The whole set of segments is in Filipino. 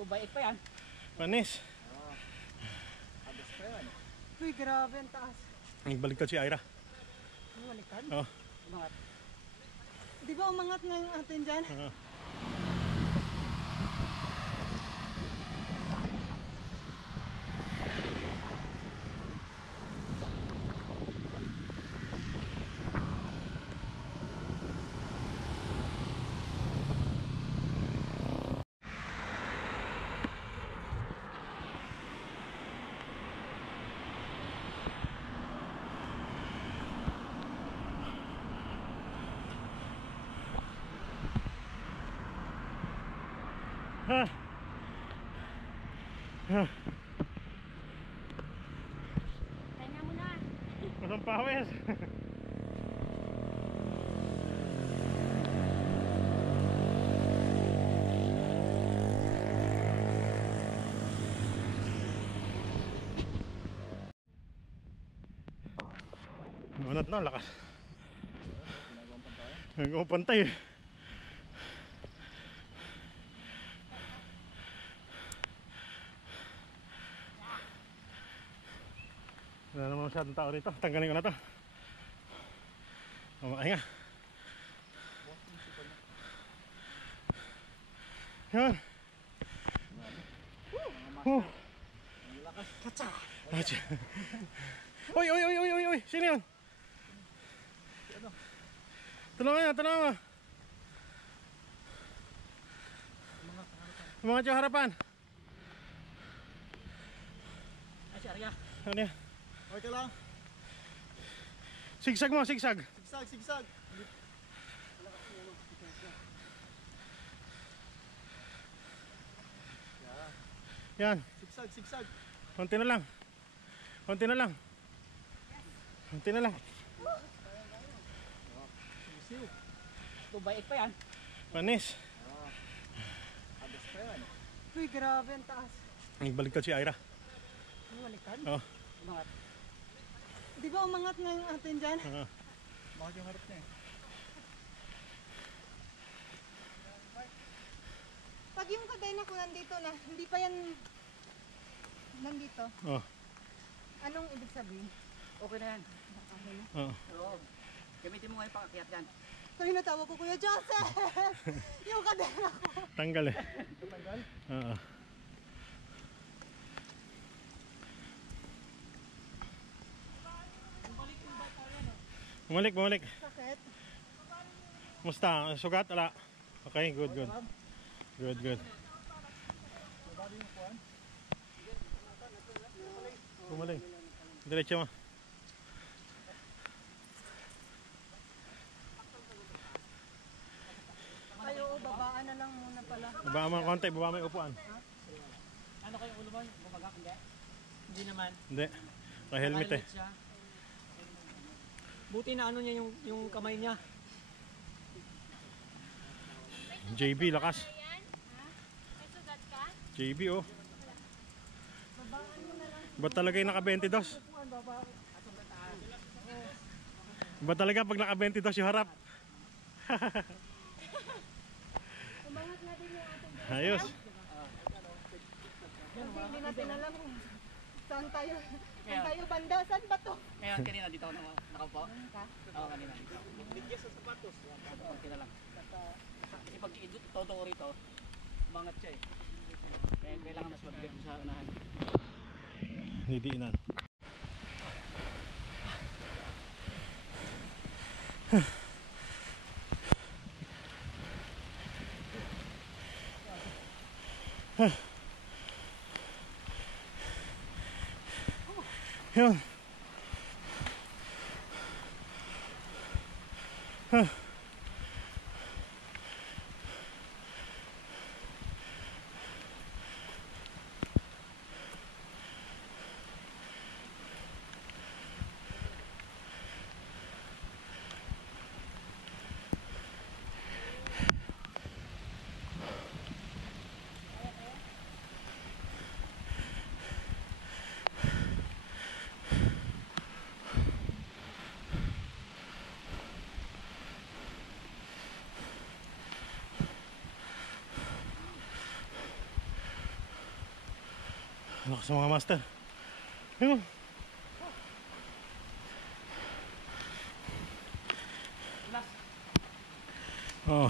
2x pa yan. Panis. Abos pa yan. Uy, grabe ang taas. Nagbaliktad si Ira. Baliktad? Oh. Umangat. Di ba umangat nga yung atin dyan? Kaya mo na. Masang pawis. Manat na, lakas. Nagawang pantay eh. Wala naman masyadong tao dito. Tanggalin ko na to. Mamaya nga. Yan. Katsa! Uy, uy, uy, uy, uy, uy. Sino yun? Tulungan niya, tulungan mo. Mga tiyo harapan. Ay, si Arya. Ano yan? Okay lang. Sigsag mo, sigsag. Sigsag, sigsag. Yan. Sigsag, sigsag. Konti na lang. Konti na lang. Konti na lang. 2x pa yan. Panis. Abos pa yan. Uy, grabe ang taas. Nagbaliktad si Ira. Baliktad? Oh. Umangat. Di ba umangat nga yung atin dyan? Bakit yung harap niya eh? Pag yung kadena ko nandito na, hindi pa yan nandito. Oh. Anong ibig sabihin? Okay na yan. Okay na. Oh. Oo. Gamitin mo ngayon pang-akyat yan. Kaya natawag ko Kuya Joseph! Yung kadena ko. Tanggal eh. Tanggal? Oo. Bumalik, bumalik. Sakit. Musta? Sugat? Ala. Okay, good, good. Good, good. Bumalik. Diretso mo. Tayo, babaan na lang muna pala. Baba mo ng konti, baba mo yung upuan. Ano kayong ulo mo? Bumagak, hindi? Hindi naman. Hindi. Naka-helmet eh. Siya. Buti na ano niya yung kamay niya. JB, lakas. Ayan. Ha? May sugat ka? JB, oh. Ba't talaga yung naka-22? Ba't talaga pag naka-22 yung harap? Umangat na din yung ating dyan. Ayos. Hindi natin alam kung saan tayo banda. Saan ba to? Ngayon, kanina dito ako nakaupo. Oo, kanina dito. Bigyan sa sapatos. Okay na lang. Kasi pag ito rito, umangat siya eh. Kaya kailangan mas mabigat sa unahan. Nidiinan. Yun. Lakas sa mga master. Ayun. Oh.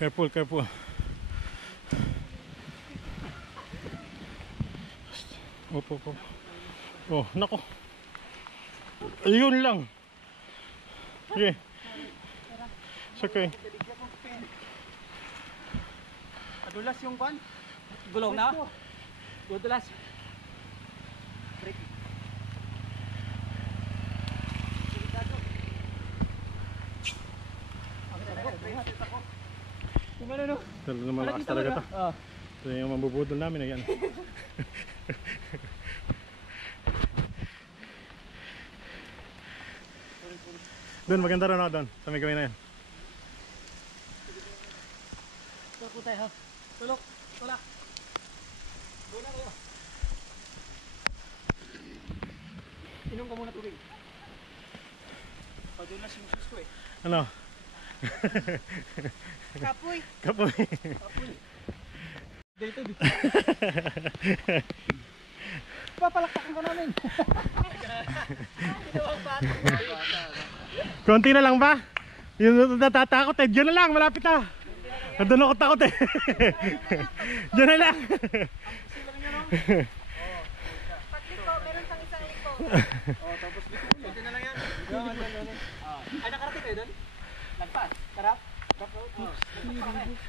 Careful, careful. Opo, opo. Oh, nako. Ayun lang. Sige. It's okay. Adulas yung kwan. Gulong na. Adulas. Break. Pero naman lakas talaga to. Ito yung mabubudol namin. Ayan. Doon, maganda rin ako doon. Sa may gawin na yan. Tulok po tayo ha. Tulok. Tulak. Doon na kayo. Inom ka muna tubig. Padulas yung sus ko eh. Ano? Kapoy. Kapoy. Kapoy. Dito dito. Papalakpakan ka namin. Ginawang bata. Konti na lang ba? Yung natatakot eh. Diyan na lang, malapit na. Nandun ako takot eh. Diyan na lang. Pagliko, meron kang isang liko. Oh, tapos dito. Konti na lang yan. Ay, nakarating kayo doon? Lagpas. Sarap.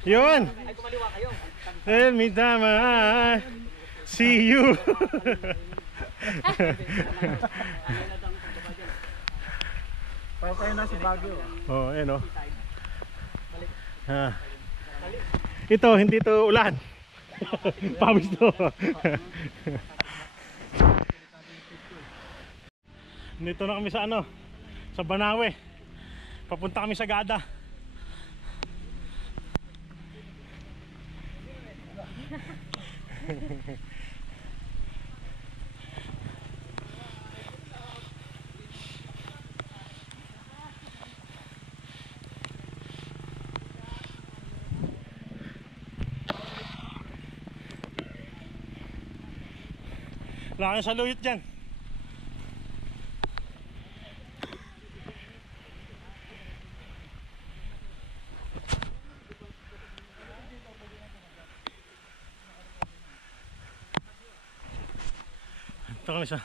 Yun. Ay, kumaliwa kayo. Tell me tama. See you. Para tayo nasa Baguio. Oh, ayun oh. Ha. Ito, hindi to ulan. Pawis to. Dito na kami sa ano, sa Banawe. Papunta kami sa Gada. Wala kang saluyot dyan. Ito kami sa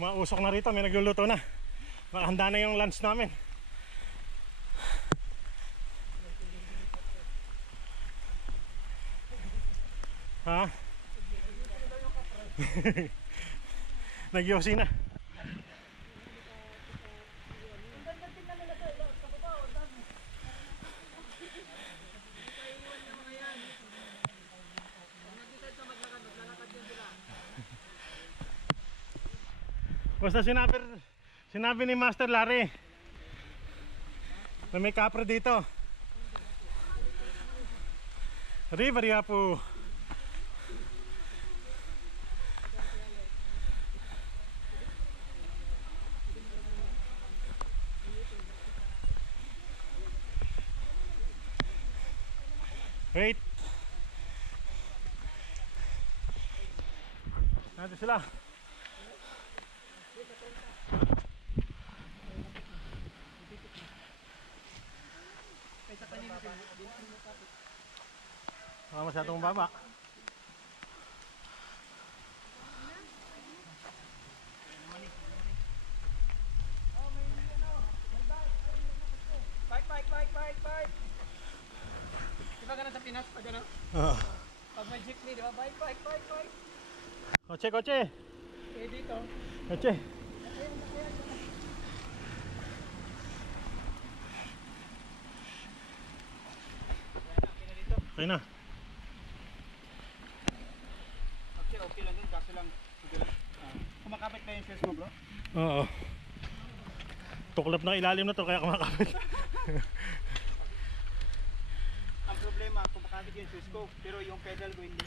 mga usok na rito, may nagluluto na. Makahanda na yung lunch namin. Ha? Nagyosi na. Basta sinabi ni Master Larry na may kapre dito. River Yapu. Wait. Nandito sila. Masyadong baba. Bike. Diba ganun sa Pinas? Pag ano? Pag may jeepney, diba? Bike. Kotse. Eh dito. Kotse. Okay na. Okay lang din, kaso lang. Kumakapit na yung shoes mo, bro? Oo. Tuklap na ilalim na to kaya kumakapit. Ang problema, kumakapit yung shoes ko, pero yung pedal ko hindi.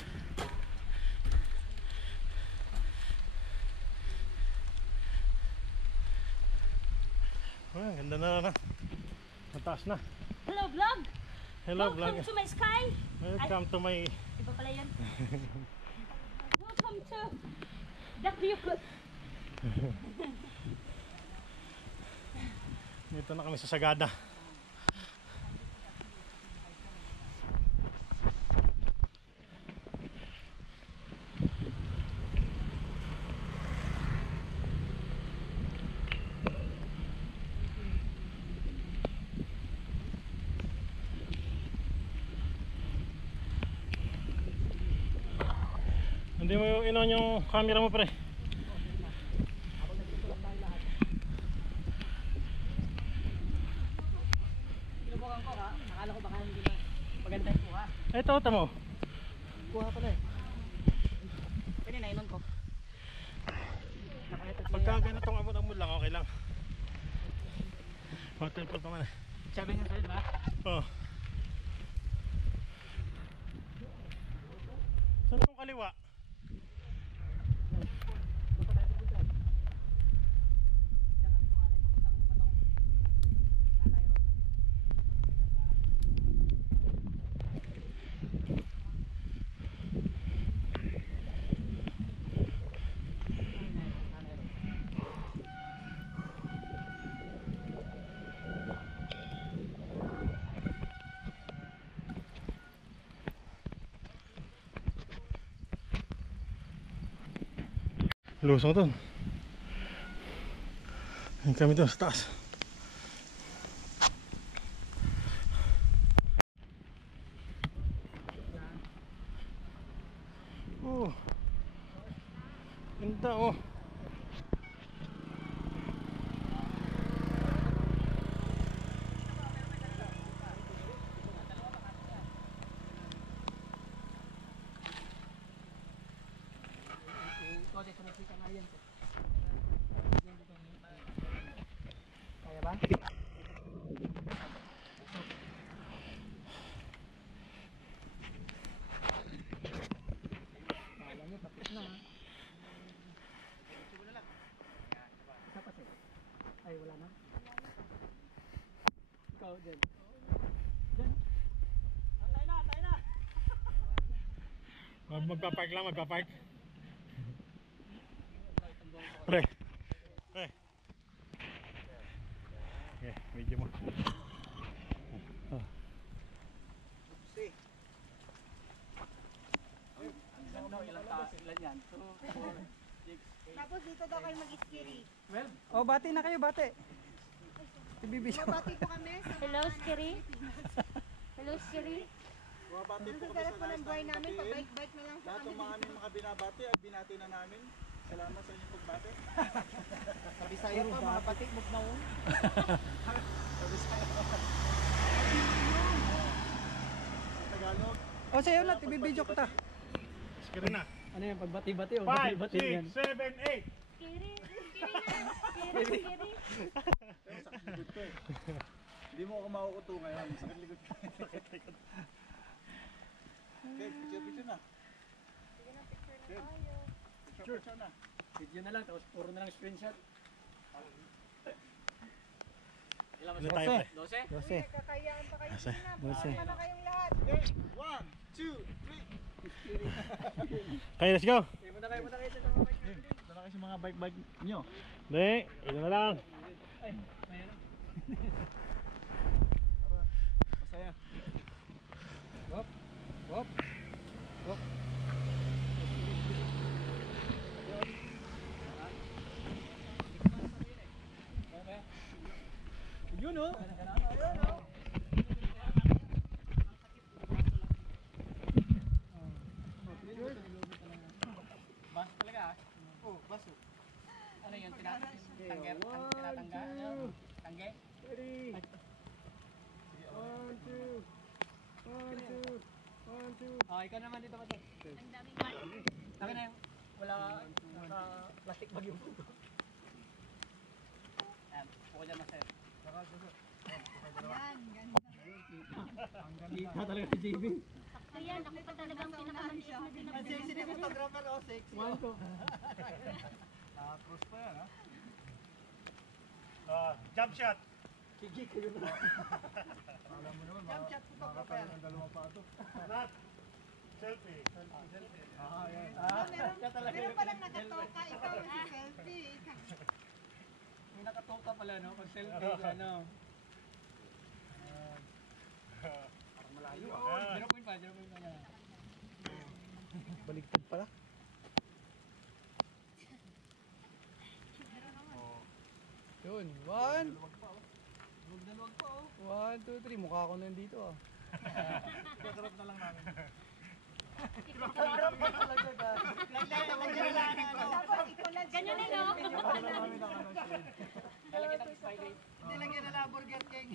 Ganda na. Mataas na. Hello vlog! Hello vlog. Welcome to my sky! Welcome to my... Iba pala yan. Welcome Welcome to the Kyukut. Dito na kami sa Sagada. Hindi mo inon yung camera mo, pre. Sinubukan ko ha. Akala ko baka hindi na maganda yung kuha. Ito, tamo. Kuha pala eh. Pwede na inon ko. Nakahitag Pagka ganitong amon-amon lang, okay lang. Hotel pa naman eh. Sabi niya sa'yo ba? Oh. Saan itong kaliwa? Punta tayo pupunta. Diyan kami kuha na eh. Papuntang patong. Tatay road. Tatay road. Lusong to. Ayun kami doon sa taas. Oh. Ganda oh. Kasi sumisika nga yan. Kaya ba? Kala nyo, tapos na ha. Isa pa siya. Ay, wala na. Ikaw dyan. Dyan. Tayo na, tayo na. Magpapark lang, magpapark. Pre. Pre. Okay, video mo. Oh. Ilan yan? Tapos dito daw kayo mag-skiri. Oh, bati na kayo, bati. Ibibigyan. Mabati po kami sa Hello, Skiri. Hello, Skiri. nasa sarap po ng buhay namin. Pa-bike-bike na lang sa Lahat kami. ng mga aming mga binabati ay binati na namin. Salamat sa inyong pagbati. Sabi sa iyo, mga batik mo na un. Sabi sa iyo. Tagalog. O sa'yo na, ibibidyo kita. Sige na. Ano yan? Pagbati-bati o 5, bati-bati yan? 6, 7, 8. Skiri. Skiri na. Skiri, Skiri. Pero sakit likod ko eh. Hindi mo ako makukuto ngayon. Sakit likod ko. Okay, picture na. Picture na. Video na lang, tapos puro na lang screenshot. Ilan Ano tayo, pre? 12? Dose. Kakayaan pa kayo Asa? na. Pagkama na kayong lahat. Okay, 1, 2, 3. Okay, let's go. Punta kayo sa mga bike. Ito na kayo sa mga bike-bike nyo. Hindi, ito na lang. Ay, mayroon. Masaya. Hop. Hop. Hop. Yun o. Bas talaga ah. Oh, baso. Ano yun? Tinatangger? Tinatangga? Tangge? Ready. 1, 2. 1, 2. 1, 2. Ah, ikaw naman dito ba ito? Ang daming mali. Akin na yung wala plastic bag yung puto. Ayan, puko dyan master. Yan, ganda. Kita talaga si JB. Ayan, ako pa talagang pinakamaliit na dinabdala. Sino yung photographer o? 6. Mahal ko. Cross pa yan ha? Jump shot. Kiki kayo na. Alam mo naman, makakatagal ng dalawang pato. Lahat. Selfie. Meron palang nakatoka, ikaw si selfie. May nakatoka pala, no? Pag selfie, ano. Parang malayo. 0.5 na. Baligtad pala. Yun, 1. Dalawag pa oh. 1, 2, 3. Mukha ko nandito ah. Kakarap na lang namin. Ganyan din, no? Lalagyan ng spy Nilagyan na lang Burger King.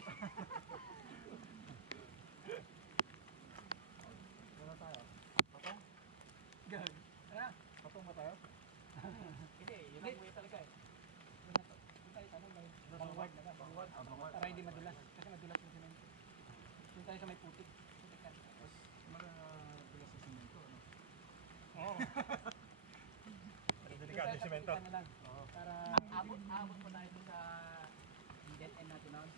Patong ba tayo? Hindi, yun ang way talaga eh. Bangward na lang. Bangward. Para hindi madulas. Kasi madulas yung semento. Doon tayo sa may putik. Putik ka. Madulas sa simento. Ano? Oo. Delikado yung semento. Putikan na lang. Para Abot po tayo dun sa dead end natin noon.